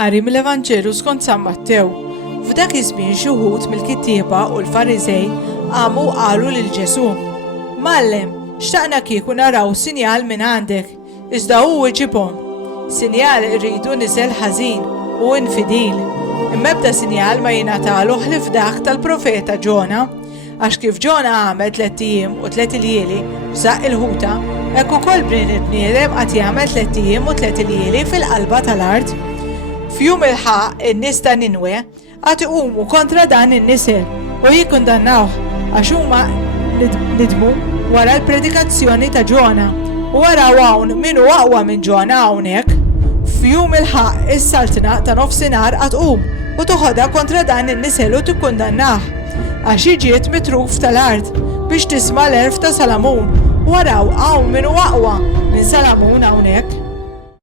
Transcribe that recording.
Qari mill-Evanġelu skont San Mattew. F'dak iż-żmien xi wħud mill-kittieba u l-Fariżej qamu qalu lil Ġesu: Mallem, xtaqna kieku naraw sinjal minn għandek, iżda hu iġibhom. Sinjal irridu niżel ħażin u infidil. Imma ebda sinjal ma jingħatalu ħlif dak tal-profeta Ġona, għax kif Ġona għamel 3 ijiem u 3 iljeli f'żaq il-ħuta, hekk ukoll Bnien il-bniedem qed jagħmel 3 ijiem u 3 iljeli fil-qalba tal-art. F'jum il-ħaq in-nies ta' Ninwe qed iqumu kontra dan in-nisel u jikkundannawh għax huma nidmu wara l-predikazzjoni ta' Ġona. U waraw hawn min hu aqwa minn Ġona hawnhekk. F'jum il-ħaq is-saltna ta' nofsinhar qed tqum u toħodha kontra dan in-nisel u tikkundannah għax jiġiet mitruf tal-art biex tisma' l-erf ta' Salamun. Waraw hawn min hu aqwa minn Salamun hawnhekk.